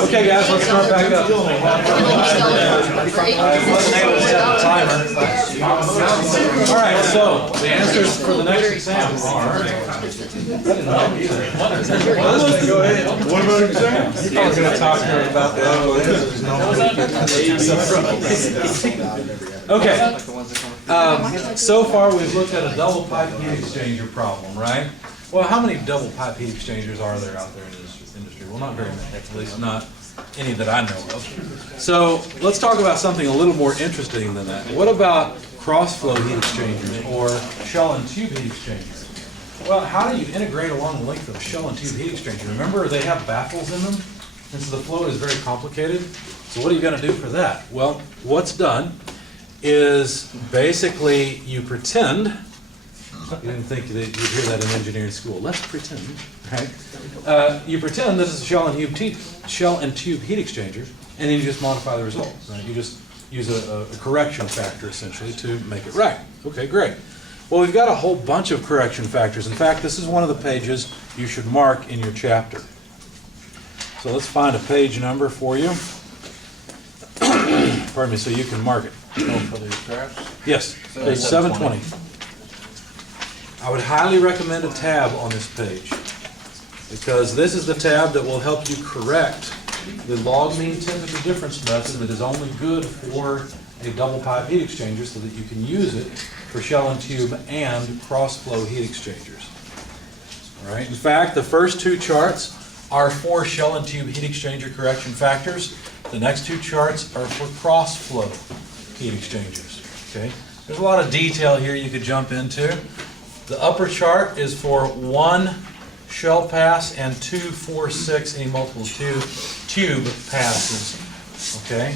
Okay, guys, let's start back up. All right, so the answers for the next exam are. Go ahead. What about exams? I was going to talk to her about that. Okay. So far, we've looked at a double pipe heat exchanger problem, right? Well, how many double pipe heat exchangers are there out there in this industry? Well, not very many, at least not any that I know of. So let's talk about something a little more interesting than that. What about cross-flow heat exchangers or shell and tube heat exchangers? Well, how do you integrate along the length of a shell and tube heat exchanger? Remember, they have baffles in them, and so the flow is very complicated. So what are you going to do for that? Well, what's done is basically you pretend. You didn't think that you'd hear that in engineering school. Let's pretend, right? You pretend this is a shell and tube heat exchanger, and then you just modify the results. Right? You just use a correction factor essentially to make it right. Okay, great. Well, we've got a whole bunch of correction factors. In fact, this is one of the pages you should mark in your chapter. So let's find a page number for you. Pardon me, so you can mark it. Yes, page 720. I would highly recommend a tab on this page because this is the tab that will help you correct the log mean temperature difference method that is only good for a double pipe heat exchanger so that you can use it for shell and tube and cross-flow heat exchangers. All right. In fact, the first two charts are for shell and tube heat exchanger correction factors. The next two charts are for cross-flow heat exchangers. Okay. There's a lot of detail here you could jump into. The upper chart is for 1 shell pass and 2, 4, 6, any multiple tube passes. Okay?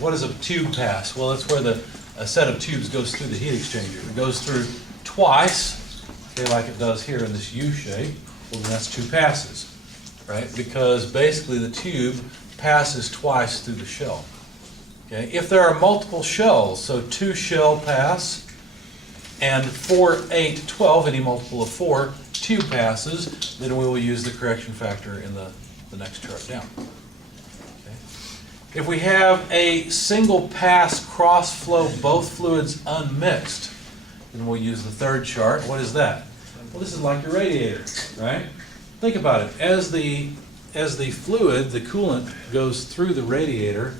What is a tube pass? Well, it's where a set of tubes goes through the heat exchanger. If it goes through twice, okay, like it does here in this U shape, well, then that's 2 passes, right? Because basically the tube passes twice through the shell. Okay? If there are multiple shells, so 2 shell pass, and 4, 8, 12, any multiple of 4 tube passes, then we will use the correction factor in the next chart down. Okay. If we have a single pass cross flow, both fluids unmixed, then we'll use the third chart. What is that? Well, this is like your radiator, right? Think about it. As the fluid, the coolant, goes through the radiator,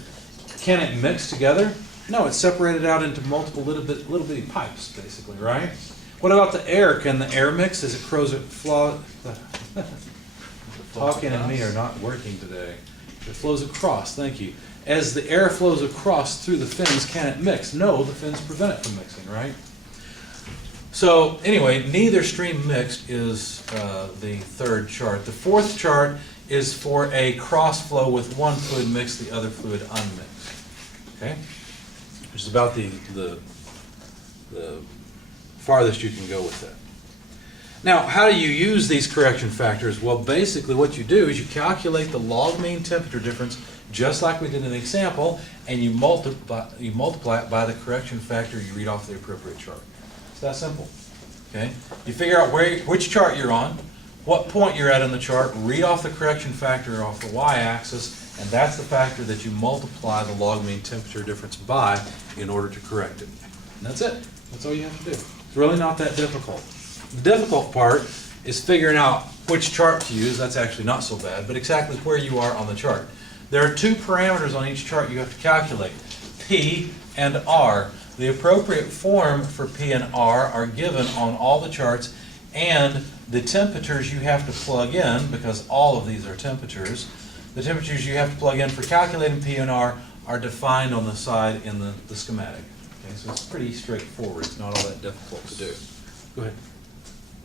can it mix together? No, it's separated out into multiple little bitty pipes, basically, right? What about the air? Can the air mix as it flows? Talking and me are not working today. It flows across, thank you. As the air flows across through the fins, can it mix? No, the fins prevent it from mixing, right? So anyway, neither stream mixed is the third chart. The fourth chart is for a cross flow with one fluid mixed, the other fluid unmixed. Okay? Which is about the farthest you can go with that. Now, how do you use these correction factors? Well, basically what you do is you calculate the log mean temperature difference just like we did in the example, and you multiply it by the correction factor you read off the appropriate chart. It's that simple. Okay? You figure out which chart you're on, what point you're at in the chart, read off the correction factor off the y-axis, and that's the factor that you multiply the log mean temperature difference by in order to correct it. And that's it. That's all you have to do. It's really not that difficult. The difficult part is figuring out which chart to use. That's actually not so bad, but exactly where you are on the chart. There are 2 parameters on each chart you have to calculate, P and R. The appropriate form for P and R are given on all the charts, and the temperatures you have to plug in, because all of these are temperatures, the temperatures you have to plug in for calculating P and R are defined on the side in the schematic. Okay, so it's pretty straightforward. It's not all that difficult to do. Go ahead.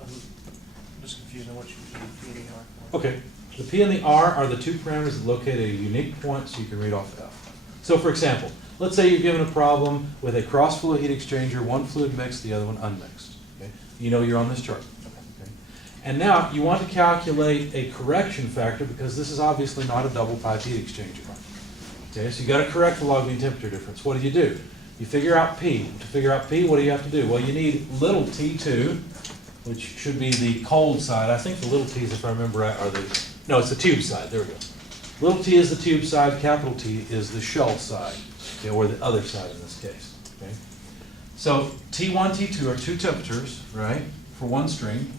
I'm just confused on what you mean P and R. Okay. The P and the R are the 2 parameters that locate a unique point so you can read off F. So for example, let's say you're given a problem with a cross-flow heat exchanger, one fluid mixed, the other one unmixed. Okay? You know you're on this chart. Okay? And now you want to calculate a correction factor because this is obviously not a double pipe heat exchanger. Okay, so you got to correct the log mean temperature difference. What do? You figure out P. To figure out P, what do you have to do? Well, you need little t2, which should be the cold side. I think the little t's, if I remember right, are the, no, it's the tube side. There we go. Little t is the tube side, capital T is the shell side, okay, or the other side in this case. Okay? So T1, T2 are two temperatures, right, for one stream.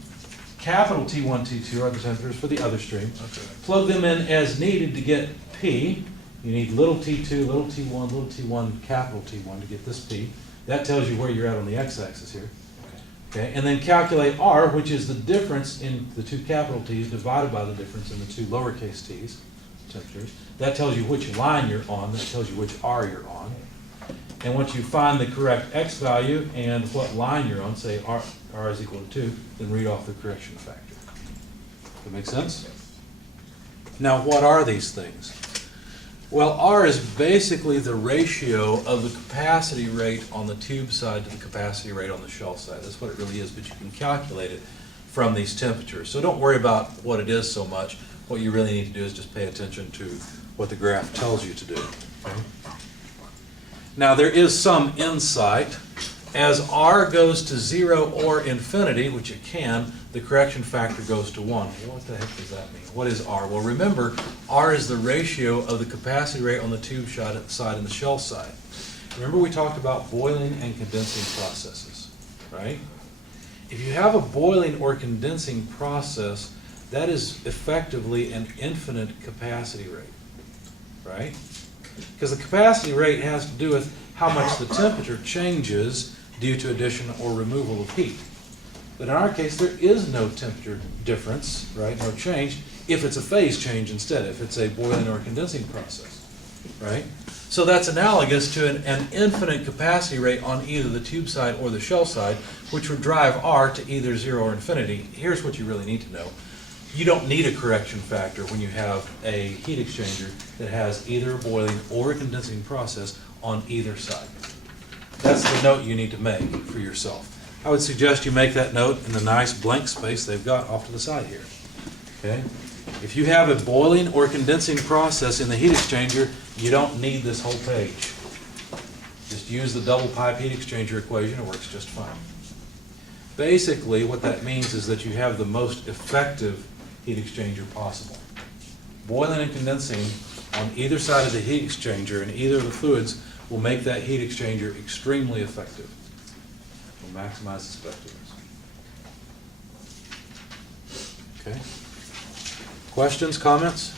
Capital T1, T2 are the temperatures for the other stream. Okay. Plug them in as needed to get P. You need little t2, little t1, little t1, capital T1 to get this P. That tells you where you're at on the x-axis here. Okay, and then calculate R, which is the difference in the two capital T's divided by the difference in the two lowercase t's, temperatures. That tells you which line you're on, that tells you which R you're on. And once you find the correct x value and what line you're on, say R is equal to 2, then read off the correction factor. That make sense? Now, what are these things? Well, R is basically the ratio of the capacity rate on the tube side to the capacity rate on the shell side. That's what it really is, but you can calculate it from these temperatures. So don't worry about what it is so much. What you really need to do is just pay attention to what the graph tells you to do. Okay? Now, there is some insight. As R goes to 0 or infinity, which it can, the correction factor goes to 1. Well, what the heck does that mean? What is R? Well, remember, R is the ratio of the capacity rate on the tube side and the shell side. Remember we talked about boiling and condensing processes, right? If you have a boiling or condensing process, that is effectively an infinite capacity rate, right? Because the capacity rate has to do with how much the temperature changes due to addition or removal of heat. But in our case, there is no temperature difference, right, no change, if it's a phase change instead, if it's a boiling or condensing process, right? So that's analogous to an infinite capacity rate on either the tube side or the shell side, which would drive R to either 0 or infinity. Here's what you really need to know. You don't need a correction factor when you have a heat exchanger that has either a boiling or a condensing process on either side. That's the note you need to make for yourself. I would suggest you make that note in the nice blank space they've got off to the side here. Okay? If you have a boiling or condensing process in the heat exchanger, you don't need this whole page. Just use the double pipe heat exchanger equation, it works just fine. Basically, what that means is that you have the most effective heat exchanger possible. Boiling and condensing on either side of the heat exchanger in either of the fluids will make that heat exchanger extremely effective. Will maximize its effectiveness. Okay. Questions, comments?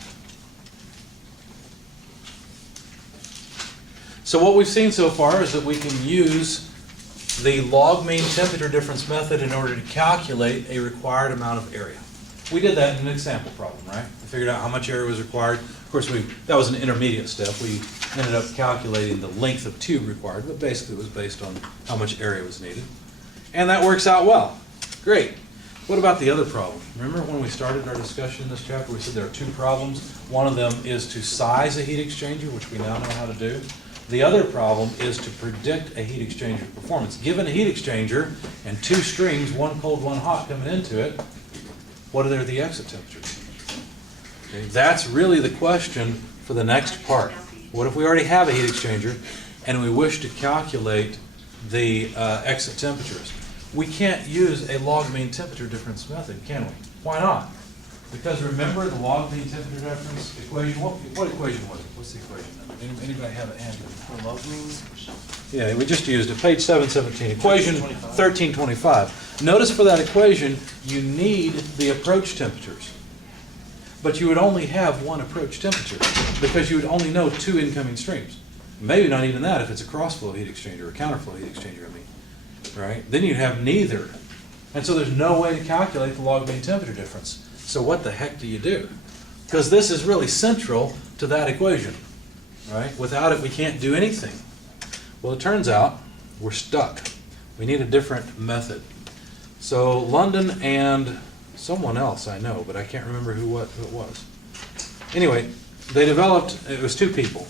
So what we've seen so far is that we can use the log mean temperature difference method in order to calculate a required amount of area. We did that in an example problem, right? We figured out how much area was required. Of course, that was an intermediate step. We ended up calculating the length of tube required, but basically it was based on how much area was needed. And that works out well. Great. What about the other problem? Remember when we started our discussion in this chapter, we said there are two problems. One of them is to size a heat exchanger, which we now know how to do. The other problem is to predict a heat exchanger's performance. Given a heat exchanger and two streams, one cold, one hot, coming into it, what are the exit temperatures? Okay, that's really the question for the next part. What if we already have a heat exchanger and we wish to calculate the exit temperatures? We can't use a log mean temperature difference method, can we? Why not? Because remember the log mean temperature difference equation? What equation was it? What's the equation number? Anybody have it handy? Log mean? Yeah, we just used it. Page 717. Equation 1325. Notice for that equation, you need the approach temperatures. But you would only have one approach temperature because you would only know two incoming streams. Maybe not even that if it's a cross-flow heat exchanger or a counterflow heat exchanger, I mean. Right? Then you'd have neither. And so there's no way to calculate the log mean temperature difference. So what the heck do you do? Because this is really central to that equation. Right? Without it, we can't do anything. Well, it turns out we're stuck. We need a different method. So London and someone else I know, but I can't remember who it was. Anyway, they developed, it was two people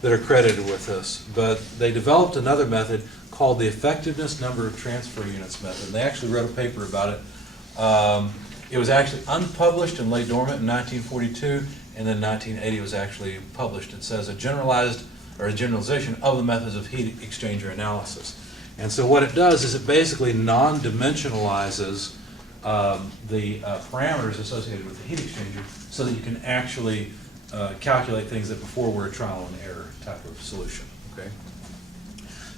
that are credited with this, but they developed another method called the effectiveness number of transfer units method. And they actually wrote a paper about it. It was actually unpublished and lay dormant in 1942, and then 1980 was actually published. It says a generalization of the methods of heat exchanger analysis. And so what it does is it basically non-dimensionalizes the parameters associated with the heat exchanger so that you can actually calculate things that before were a trial and error type of solution. Okay.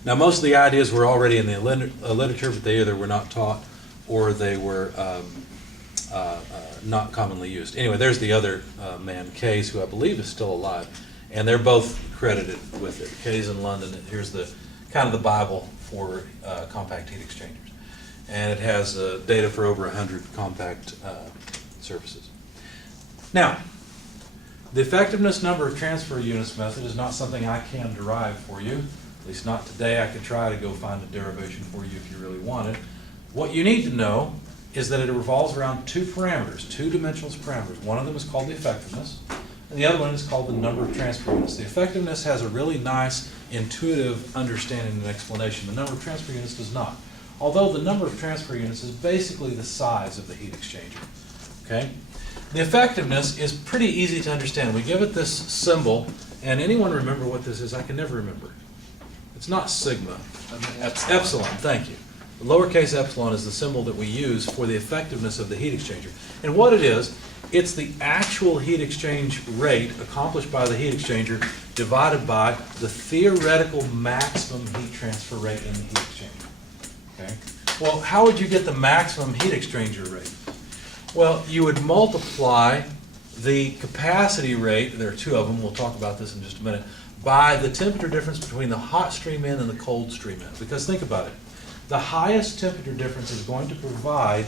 Now, most of the ideas were already in the literature, but they either were not taught or they were not commonly used. Anyway, there's the other man, Kayes, who I believe is still alive, and they're both credited with it. Kayes in London. Here's the kind of the Bible for compact heat exchangers, and it has data for over 100 compact surfaces. Now, the effectiveness number of transfer units method is not something I can derive for you. At least not today. I could try to go find a derivation for you if you really want it. What you need to know is that it revolves around two parameters, two-dimensional parameters. One of them is called the effectiveness, and the other one is called the number of transfer units. The effectiveness has a really nice, intuitive understanding and explanation. The number of transfer units does not. Although the number of transfer units is basically the size of the heat exchanger. Okay? The effectiveness is pretty easy to understand. We give it this symbol, and anyone remember what this is? I can never remember. It's not sigma. Epsilon, thank you. The lowercase epsilon is the symbol that we use for the effectiveness of the heat exchanger. And what it is, it's the actual heat exchange rate accomplished by the heat exchanger divided by the theoretical maximum heat transfer rate in the heat exchanger. Okay? Well, how would you get the maximum heat exchanger rate? Well, you would multiply the capacity rate, there are two of them, we'll talk about this in just a minute, by the temperature difference between the hot stream in and the cold stream in. Because think about it, the highest temperature difference is going to provide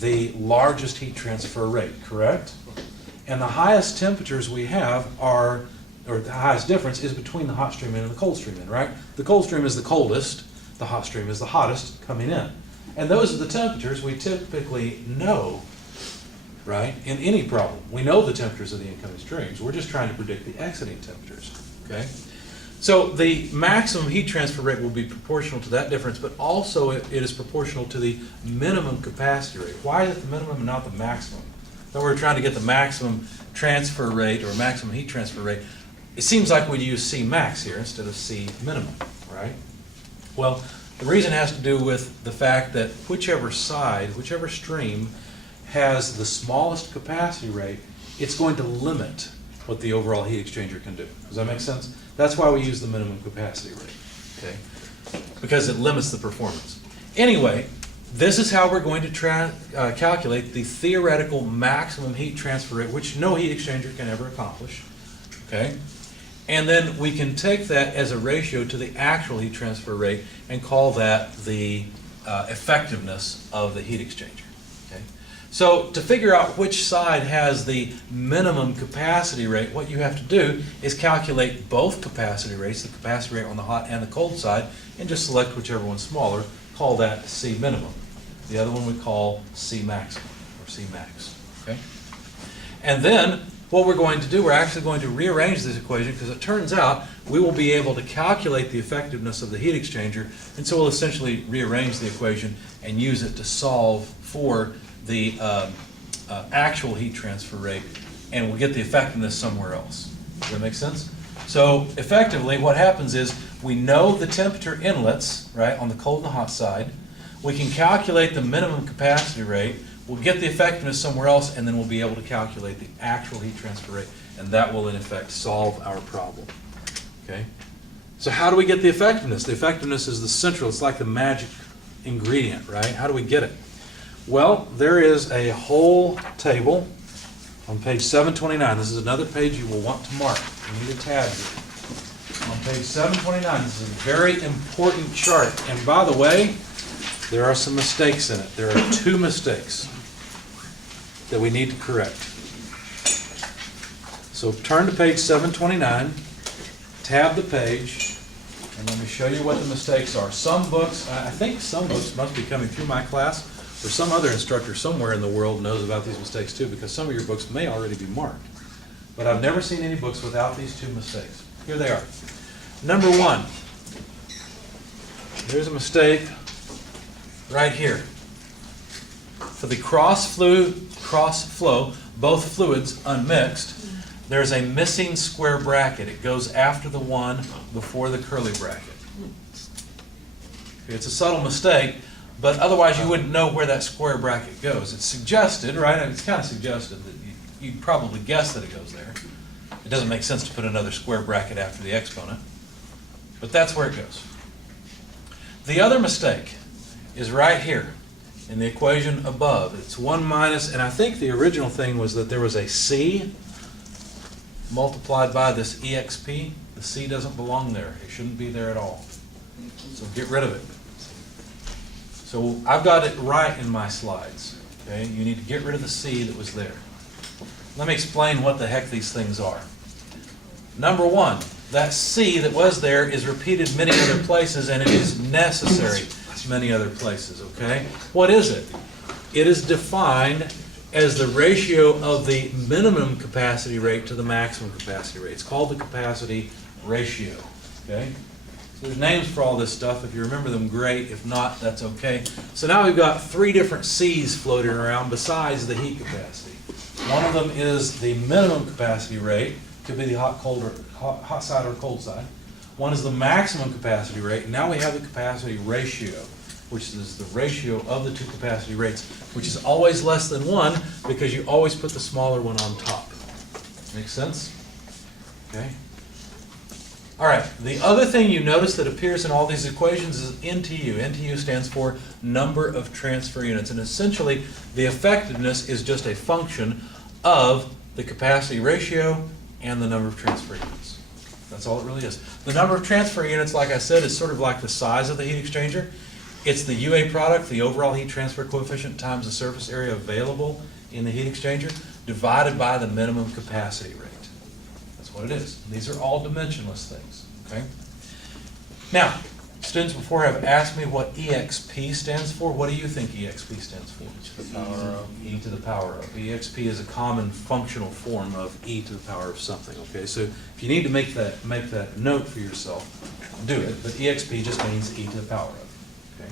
the largest heat transfer rate, correct? And the highest temperatures we have are, or the highest difference is between the hot stream in and the cold stream in, right? The cold stream is the coldest, the hot stream is the hottest coming in. And those are the temperatures we typically know, right, in any problem. We know the temperatures of the incoming streams. We're just trying to predict the exiting temperatures, okay? So the maximum heat transfer rate will be proportional to that difference, but also it is proportional to the minimum capacity rate. Why is it the minimum and not the maximum? So we're trying to get the maximum transfer rate or maximum heat transfer rate. It seems like we'd use C max here instead of C minimum, right? Well, the reason has to do with the fact that whichever side, whichever stream has the smallest capacity rate, it's going to limit what the overall heat exchanger can do. Does that make sense? That's why we use the minimum capacity rate, okay? Because it limits the performance. Anyway, this is how we're going to calculate the theoretical maximum heat transfer rate, which no heat exchanger can ever accomplish, okay? And then we can take that as a ratio to the actual heat transfer rate and call that the effectiveness of the heat exchanger. So to figure out which side has the minimum capacity rate, what you have to do is calculate both capacity rates, the capacity rate on the hot and the cold side, and just select whichever one's smaller, call that C minimum. The other one we call C maximum, or C max, okay? And then what we're going to do, we're actually going to rearrange this equation because it turns out we will be able to calculate the effectiveness of the heat exchanger, and so we'll essentially rearrange the equation and use it to solve for the actual heat transfer rate, and we'll get the effectiveness somewhere else. Does that make sense? So effectively what happens is we know the temperature inlets, right, on the cold and the hot side. We can calculate the minimum capacity rate. We'll get the effectiveness somewhere else, and then we'll be able to calculate the actual heat transfer rate, and that will in effect solve our problem. Okay? So how do we get the effectiveness? The effectiveness is the central, it's like the magic ingredient, right? How do we get it? Well, there is a whole table on page 729. This is another page you will want to mark. You need a tab here. On page 729, this is a very important chart. And by the way, there are some mistakes in it. There are two mistakes that we need to correct. So turn to page 729, tab the page, and let me show you what the mistakes are. Some books, I think some books must be coming through my class, or some other instructor somewhere in the world knows about these mistakes too, because some of your books may already be marked. But I've never seen any books without these two mistakes. Here they are. Number one, there's a mistake right here. For the cross flow, both fluids unmixed, there's a missing square bracket. It goes after the one before the curly bracket. It's a subtle mistake, but otherwise you wouldn't know where that square bracket goes. It's suggested, right? It's kind of suggested that you'd probably guess that it goes there. It doesn't make sense to put another square bracket after the exponent, but that's where it goes. The other mistake is right here in the equation above. It's 1 minus, and I think the original thing was that there was a c multiplied by this exp. The c doesn't belong there. It shouldn't be there at all. So get rid of it. So I've got it right in my slides. Okay, you need to get rid of the c that was there. Let me explain what the heck these things are. Number one, that c that was there is repeated many other places, and it is necessary many other places. Okay, what is it? It is defined as the ratio of the minimum capacity rate to the maximum capacity rate. It's called the capacity ratio. Okay, so there's names for all this stuff. If you remember them, great. If not, that's okay. So now we've got three different C's floating around besides the heat capacity. One of them is the minimum capacity rate. Could be the hot side or cold side. One is the maximum capacity rate. And now we have the capacity ratio, which is the ratio of the two capacity rates, which is always less than 1 because you always put the smaller one on top. Make sense? Okay. All right, the other thing you notice that appears in all these equations is NTU. NTU stands for number of transfer units, and essentially the effectiveness is just a function of the capacity ratio and the number of transfer units. That's all it really is. The number of transfer units, like I said, is sort of like the size of the heat exchanger. It's the UA product, the overall heat transfer coefficient, times the surface area available in the heat exchanger, divided by the minimum capacity rate. That's what it is. And these are all dimensionless things. Okay. Now, students before have asked me what EXP stands for. What do you think EXP stands for? To the power of. E to the power of. EXP is a common functional form of E to the power of something. Okay, so if you need to make that note for yourself, do it. But EXP just means E to the power of. Okay.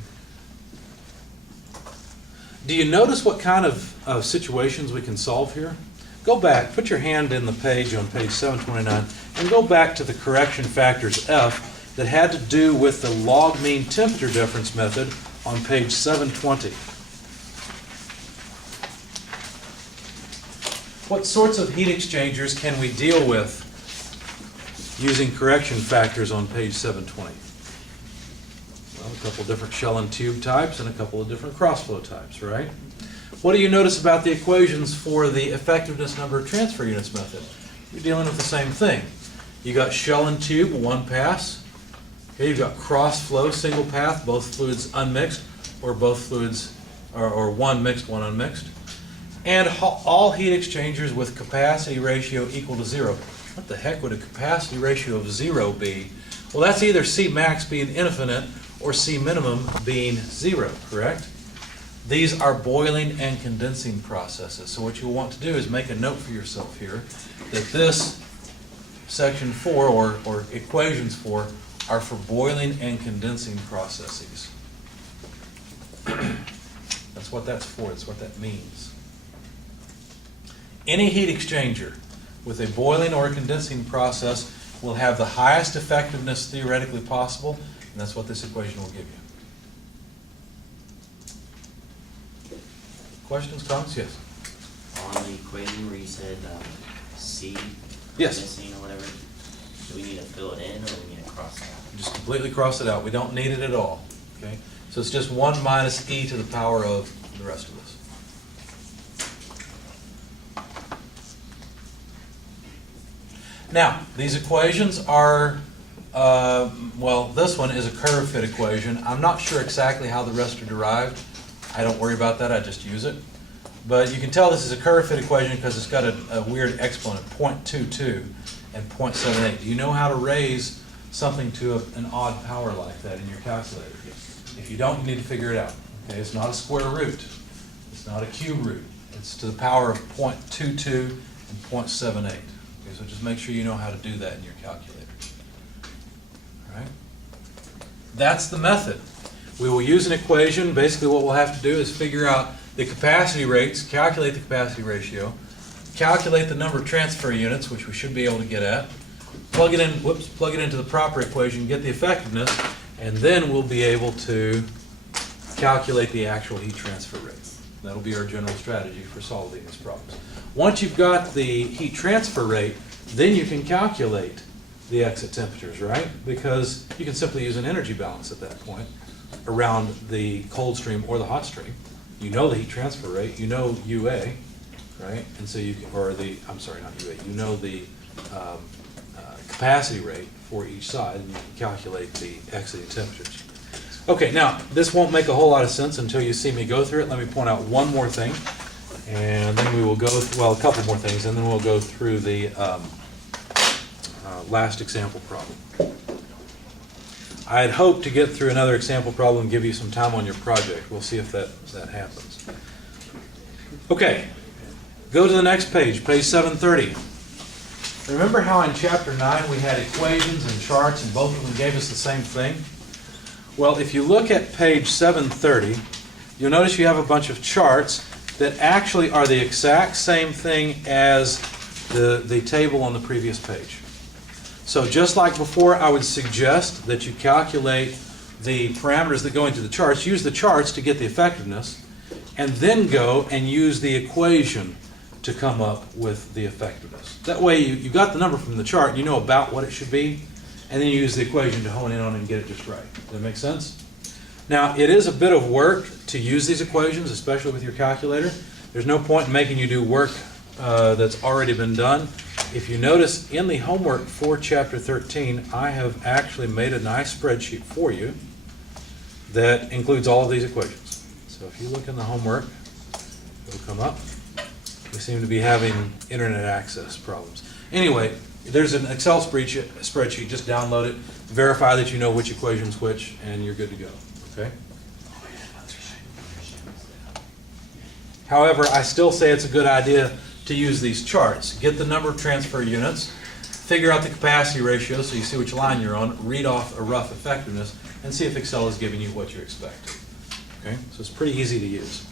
Do you notice what kind of situations we can solve here? Go back, put your hand in the page on page 729, and go back to the correction factors F that had to do with the log mean temperature difference method on page 720. What sorts of heat exchangers can we deal with using correction factors on page 720? Well, a couple different shell and tube types and a couple of different crossflow types, right? What do you notice about the equations for the effectiveness number of transfer units method? You're dealing with the same thing. You got shell and tube, one pass. Okay, you've got cross flow, single path, both fluids unmixed, or both fluids, or one mixed, one unmixed. And all heat exchangers with capacity ratio equal to 0. What the heck would a capacity ratio of 0 be? Well, that's either C max being infinite or C minimum being 0, correct? These are boiling and condensing processes. So what you'll want to do is make a note for yourself here that this section 4 or equations 4 are for boiling and condensing processes. That's what that's for. That's what that means. Any heat exchanger with a boiling or a condensing process will have the highest effectiveness theoretically possible, and that's what this equation will give you. Questions, comments? Yes. On the equation where you said C Yes. missing or whatever, do we need to fill it in or do we need to cross it out? Just completely cross it out. We don't need it at all. Okay? So it's just 1 minus E to the power of the rest of this. Now, these equations are, well, this one is a curve fit equation. I'm not sure exactly how the rest are derived. I don't worry about that, I just use it. But you can tell this is a curve fit equation because it's got a weird exponent, 0.22 and 0.78. Do you know how to raise something to an odd power like that in your calculator? If you don't, you need to figure it out. Okay, it's not a square root. It's not a cube root. It's to the power of 0.22 and 0.78. Okay, so just make sure you know how to do that in your calculator. All right? That's the method. We will use an equation. Basically what we'll have to do is figure out the capacity rates, calculate the capacity ratio, calculate the number of transfer units, which we should be able to get at, plug it into the proper equation, get the effectiveness, and then we'll be able to calculate the actual heat transfer rate. That'll be our general strategy for solving these problems. Once you've got the heat transfer rate then you can calculate the exit temperatures, right? Because you can simply use an energy balance at that point around the cold stream or the hot stream. You know the heat transfer rate, you know UA, right? And so you can, or the, I'm sorry, not UA, you know the capacity rate for each side, and you can calculate the exiting temperatures. Okay, now, this won't make a whole lot of sense until you see me go through it. Let me point out one more thing, and then we will go, well, a couple more things, and then we'll go through the last example problem. I had hoped to get through another example problem and give you some time on your project. We'll see if that happens. Okay, go to the next page, page 730. Remember how in chapter 9 we had equations and charts and both of them gave us the same thing? Well, if you look at page 730, you'll notice you have a bunch of charts that actually are the exact same thing as the table on the previous page. So just like before, I would suggest that you calculate the parameters that go into the charts, use the charts to get the effectiveness, and then go and use the equation to come up with the effectiveness. That way you got the number from the chart, you know about what it should be, and then you use the equation to hone in on it and get it just right. Does that make sense? Now, it is a bit of work to use these equations, especially with your calculator. There's no point in making you do work that's already been done. If you notice in the homework for chapter 13, I have actually made a nice spreadsheet for you that includes all of these equations. So if you look in the homework, it'll come up. We seem to be having internet access problems. Anyway, there's an Excel spreadsheet. Just download it, verify that you know which equation's which, and you're good to go. Okay? However, I still say it's a good idea to use these charts. Get the number of transfer units, figure out the capacity ratio so you see which line you're on, read off a rough effectiveness, and see if Excel is giving you what you expect. Okay? So it's pretty easy to use.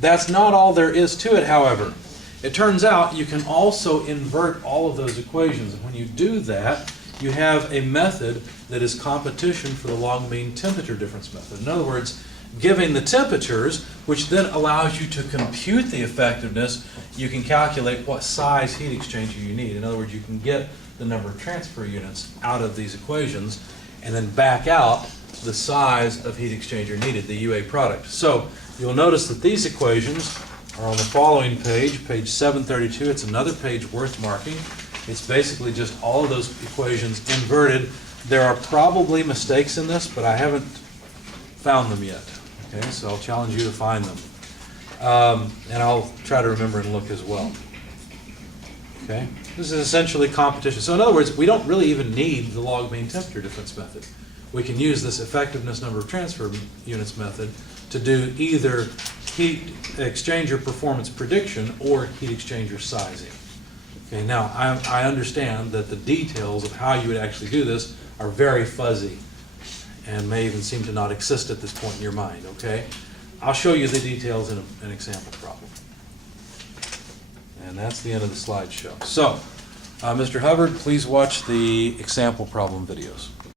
That's not all there is to it, however. It turns out you can also invert all of those equations, and when you do that, you have a method that is competition for the log mean temperature difference method. In other words, giving the temperatures, which then allows you to compute the effectiveness, you can calculate what size heat exchanger you need. In other words, you can get the number of transfer units out of these equations and then back out the size of heat exchanger needed, the UA product. So you'll notice that these equations are on the following page, page 732. It's another page worth marking. It's basically just all of those equations inverted. There are probably mistakes in this, but I haven't found them yet. Okay, so I'll challenge you to find them. And I'll try to remember and look as well. Okay, this is essentially competition. So in other words, we don't really even need the log mean temperature difference method. We can use this effectiveness number of transfer units method to do either heat exchanger performance prediction or heat exchanger sizing. Okay, now I understand that the details of how you would actually do this are very fuzzy and may even seem to not exist at this point in your mind, okay? I'll show you the details in an example problem. And that's the end of the slideshow. So, Mr. Hubbard, please watch the example problem videos.